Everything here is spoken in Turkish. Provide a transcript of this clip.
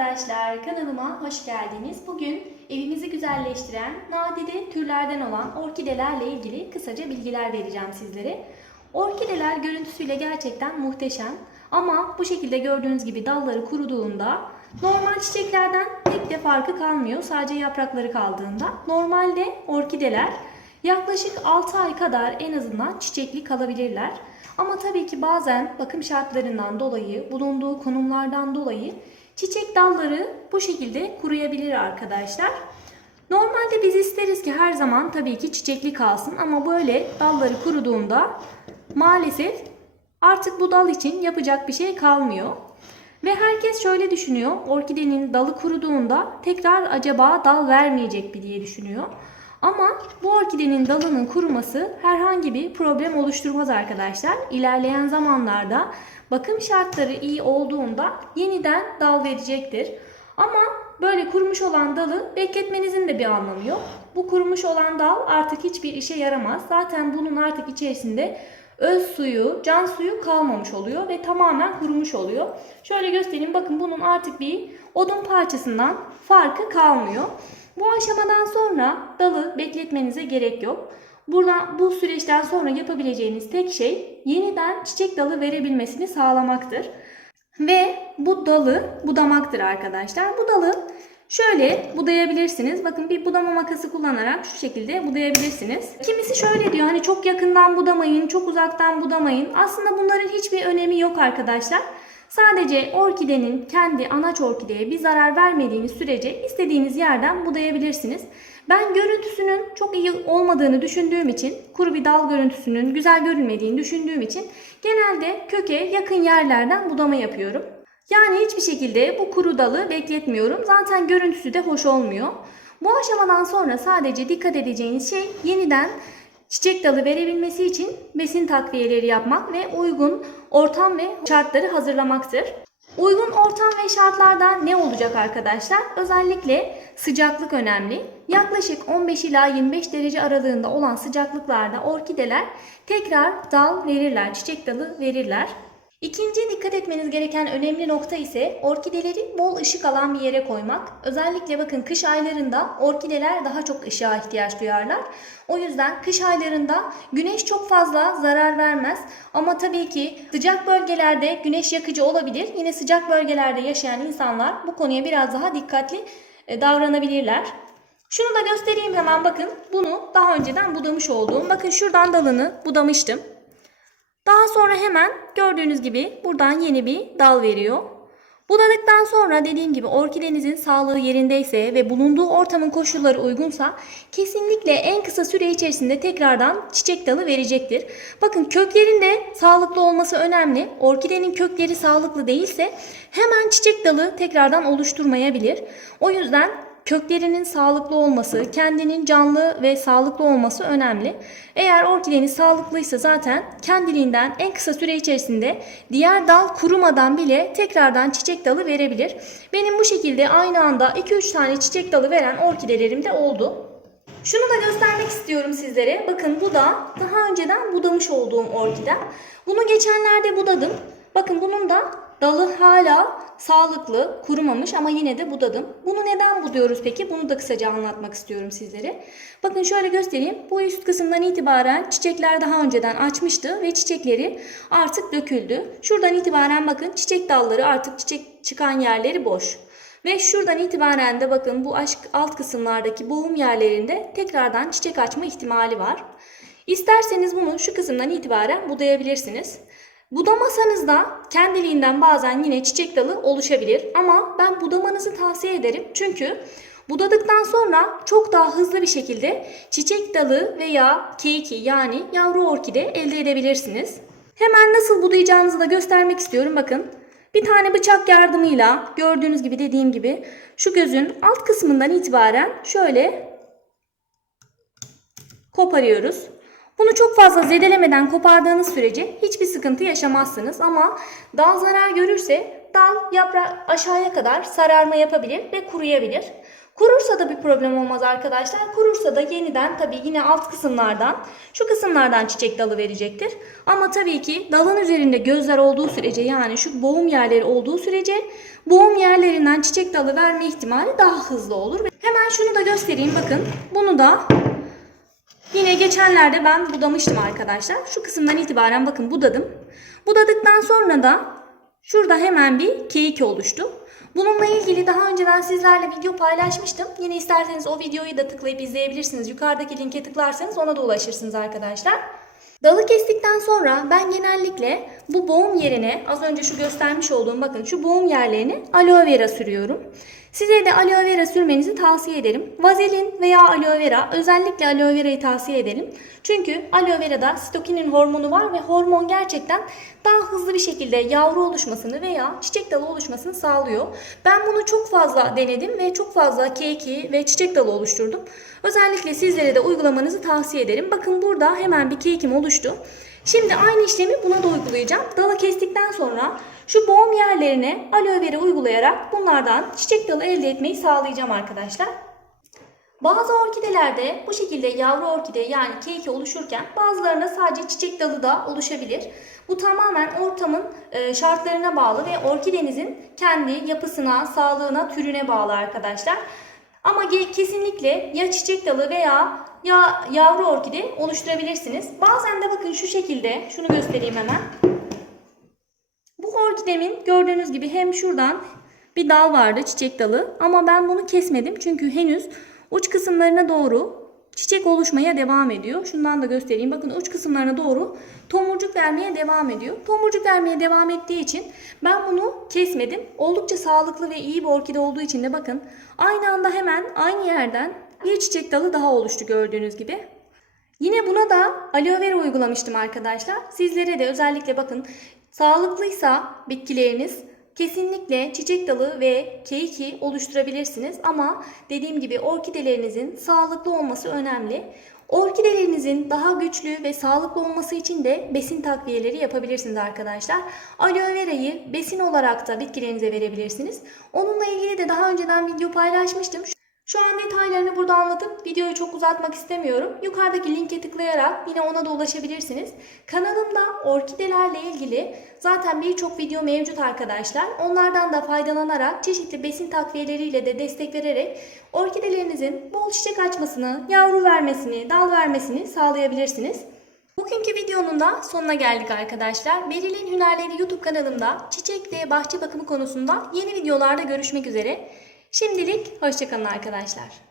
arkadaşlar, kanalıma hoş geldiniz. Bugün evimizi güzelleştiren nadide türlerden olan orkidelerle ilgili kısaca bilgiler vereceğim sizlere. Orkideler görüntüsüyle gerçekten muhteşem ama bu şekilde gördüğünüz gibi dalları kuruduğunda normal çiçeklerden pek de farkı kalmıyor, sadece yaprakları kaldığında. Normalde orkideler yaklaşık 6 ay kadar en azından çiçekli kalabilirler. Ama tabii ki bazen bakım şartlarından dolayı, bulunduğu konumlardan dolayı çiçek dalları bu şekilde kuruyabilir arkadaşlar. Normalde biz isteriz ki her zaman tabii ki çiçekli kalsın ama böyle dalları kuruduğunda maalesef artık bu dal için yapacak bir şey kalmıyor. Ve herkes şöyle düşünüyor, orkidenin dalı kuruduğunda tekrar acaba dal vermeyecek mi diye düşünüyor. Ama bu orkidenin dalının kuruması herhangi bir problem oluşturmaz arkadaşlar. İlerleyen zamanlarda bakım şartları iyi olduğunda yeniden dal verecektir. Ama böyle kurumuş olan dalı bekletmenizin de bir anlamı yok. Bu kurumuş olan dal artık hiçbir işe yaramaz. Zaten bunun artık içerisinde öz suyu, can suyu kalmamış oluyor ve tamamen kurumuş oluyor. Şöyle göstereyim, bakın bunun artık bir odun parçasından farkı kalmıyor. Bu aşamadan sonra dalı bekletmenize gerek yok. Bu süreçten sonra yapabileceğiniz tek şey yeniden çiçek dalı verebilmesini sağlamaktır. Ve bu dalı budamaktır arkadaşlar. Bu dalı şöyle budayabilirsiniz. Bakın bir budama makası kullanarak şu şekilde budayabilirsiniz. Kimisi şöyle diyor, hani çok yakından budamayın, çok uzaktan budamayın. Aslında bunların hiçbir önemi yok arkadaşlar. Sadece orkidenin kendi anaç orkideye bir zarar vermediğiniz sürece istediğiniz yerden budayabilirsiniz. Ben görüntüsünün çok iyi olmadığını düşündüğüm için, kuru bir dal görüntüsünün güzel görünmediğini düşündüğüm için genelde köke yakın yerlerden budama yapıyorum. Yani hiçbir şekilde bu kuru dalı bekletmiyorum. Zaten görüntüsü de hoş olmuyor. Bu aşamadan sonra sadece dikkat edeceğiniz şey yeniden çiçek dalı verebilmesi için besin takviyeleri yapmak ve uygun ortam ve şartları hazırlamaktır. Uygun ortam ve şartlarda ne olacak arkadaşlar? Özellikle sıcaklık önemli. Yaklaşık 15 ila 25 derece aralığında olan sıcaklıklarda orkideler tekrar dal verirler, çiçek dalı verirler. İkinci dikkat etmeniz gereken önemli nokta ise orkideleri bol ışık alan bir yere koymak. Özellikle bakın kış aylarında orkideler daha çok ışığa ihtiyaç duyarlar. O yüzden kış aylarında güneş çok fazla zarar vermez. Ama tabii ki sıcak bölgelerde güneş yakıcı olabilir. Yine sıcak bölgelerde yaşayan insanlar bu konuya biraz daha dikkatli davranabilirler. Şunu da göstereyim hemen, bakın bunu daha önceden budamış olduğum. Bakın şuradan dalını budamıştım. Daha sonra hemen gördüğünüz gibi buradan yeni bir dal veriyor. Budadıktan sonra dediğim gibi orkidenizin sağlığı yerindeyse ve bulunduğu ortamın koşulları uygunsa kesinlikle en kısa süre içerisinde tekrardan çiçek dalı verecektir. Bakın köklerin de sağlıklı olması önemli. Orkidenin kökleri sağlıklı değilse hemen çiçek dalı tekrardan oluşturmayabilir. O yüzden köklerinin sağlıklı olması, kendinin canlı ve sağlıklı olması önemli. Eğer orkideniz sağlıklıysa zaten kendiliğinden en kısa süre içerisinde diğer dal kurumadan bile tekrardan çiçek dalı verebilir. Benim bu şekilde aynı anda 2-3 tane çiçek dalı veren orkidelerim de oldu. Şunu da göstermek istiyorum sizlere. Bakın bu da daha önceden budamış olduğum orkidem. Bunu geçenlerde budadım. Bakın bunun da dalı hala sağlıklı, kurumamış ama yine de budadım. Bunu neden buduyoruz peki? Bunu da kısaca anlatmak istiyorum sizlere. Bakın şöyle göstereyim. Bu üst kısımdan itibaren çiçekler daha önceden açmıştı ve çiçekleri artık döküldü. Şuradan itibaren bakın çiçek dalları, artık çiçek çıkan yerleri boş. Ve şuradan itibaren de bakın bu alt kısımlardaki boğum yerlerinde tekrardan çiçek açma ihtimali var. İsterseniz bunu şu kısımdan itibaren budayabilirsiniz. Budamasanız da kendiliğinden bazen yine çiçek dalı oluşabilir ama ben budamanızı tavsiye ederim. Çünkü budadıktan sonra çok daha hızlı bir şekilde çiçek dalı veya keiki yani yavru orkide elde edebilirsiniz. Hemen nasıl budayacağınızı da göstermek istiyorum. Bakın bir tane bıçak yardımıyla gördüğünüz gibi, dediğim gibi şu gözün alt kısmından itibaren şöyle koparıyoruz. Bunu çok fazla zedelemeden kopardığınız sürece hiçbir sıkıntı yaşamazsınız. Ama dal zarar görürse dal yaprağı aşağıya kadar sararma yapabilir ve kuruyabilir. Kurursa da bir problem olmaz arkadaşlar. Kurursa da yeniden tabii yine alt kısımlardan, şu kısımlardan çiçek dalı verecektir. Ama tabii ki dalın üzerinde gözler olduğu sürece, yani şu boğum yerleri olduğu sürece boğum yerlerinden çiçek dalı verme ihtimali daha hızlı olur. Hemen şunu da göstereyim, bakın. Bunu da yine geçenlerde ben budamıştım arkadaşlar. Şu kısımdan itibaren bakın budadım. Budadıktan sonra da şurada hemen bir keyik oluştu. Bununla ilgili daha önce ben sizlerle video paylaşmıştım. Yine isterseniz o videoyu da tıklayıp izleyebilirsiniz. Yukarıdaki linke tıklarsanız ona da ulaşırsınız arkadaşlar. Dalı kestikten sonra ben genellikle bu boğum yerine, az önce şu göstermiş olduğum bakın şu boğum yerlerine aloe vera sürüyorum. Size de aloe vera sürmenizi tavsiye ederim. Vazelin veya aloe vera, özellikle aloe verayı tavsiye ederim. Çünkü aloe verada sitokinin hormonu var ve hormon gerçekten daha hızlı bir şekilde yavru oluşmasını veya çiçek dalı oluşmasını sağlıyor. Ben bunu çok fazla denedim ve çok fazla keki ve çiçek dalı oluşturdum. Özellikle sizlere de uygulamanızı tavsiye ederim. Bakın burada hemen bir kekim oluştu. Şimdi aynı işlemi buna da uygulayacağım. Dalı kestikten sonra şu boğum yerlerine aloe vera uygulayarak bunlardan çiçek dalı elde etmeyi sağlayacağım arkadaşlar. Bazı orkidelerde bu şekilde yavru orkide yani keki oluşurken bazılarında sadece çiçek dalı da oluşabilir. Bu tamamen ortamın şartlarına bağlı ve orkidenizin kendi yapısına, sağlığına, türüne bağlı arkadaşlar. Ama kesinlikle ya çiçek dalı veya yavru orkide oluşturabilirsiniz. Bazen de bakın şu şekilde, şunu göstereyim hemen. Bu orkidemin gördüğünüz gibi hem şuradan bir dal vardı, çiçek dalı, ama ben bunu kesmedim çünkü henüz uç kısımlarına doğru çiçek oluşmaya devam ediyor. Şundan da göstereyim. Bakın uç kısımlarına doğru tomurcuk vermeye devam ediyor. Tomurcuk vermeye devam ettiği için ben bunu kesmedim. Oldukça sağlıklı ve iyi bir orkide olduğu için de bakın aynı anda hemen aynı yerden bir çiçek dalı daha oluştu gördüğünüz gibi. Yine buna da aloe vera uygulamıştım arkadaşlar. Sizlere de özellikle bakın sağlıklıysa bitkileriniz kesinlikle çiçek dalı ve keiki oluşturabilirsiniz. Ama dediğim gibi orkidelerinizin sağlıklı olması önemli. Orkidelerinizin daha güçlü ve sağlıklı olması için de besin takviyeleri yapabilirsiniz arkadaşlar. Aloe verayı besin olarak da bitkilerinize verebilirsiniz. Onunla ilgili de daha önceden video paylaşmıştım. Şu an detaylarını burada anlatıp videoyu çok uzatmak istemiyorum. Yukarıdaki linke tıklayarak yine ona da ulaşabilirsiniz. Kanalımda orkidelerle ilgili zaten birçok video mevcut arkadaşlar. Onlardan da faydalanarak çeşitli besin takviyeleriyle de destek vererek orkidelerinizin bol çiçek açmasını, yavru vermesini, dal vermesini sağlayabilirsiniz. Bugünkü videonun da sonuna geldik arkadaşlar. Beril'in Hünerleri YouTube kanalımda çiçek ve bahçe bakımı konusunda yeni videolarda görüşmek üzere. Şimdilik hoşça kalın arkadaşlar.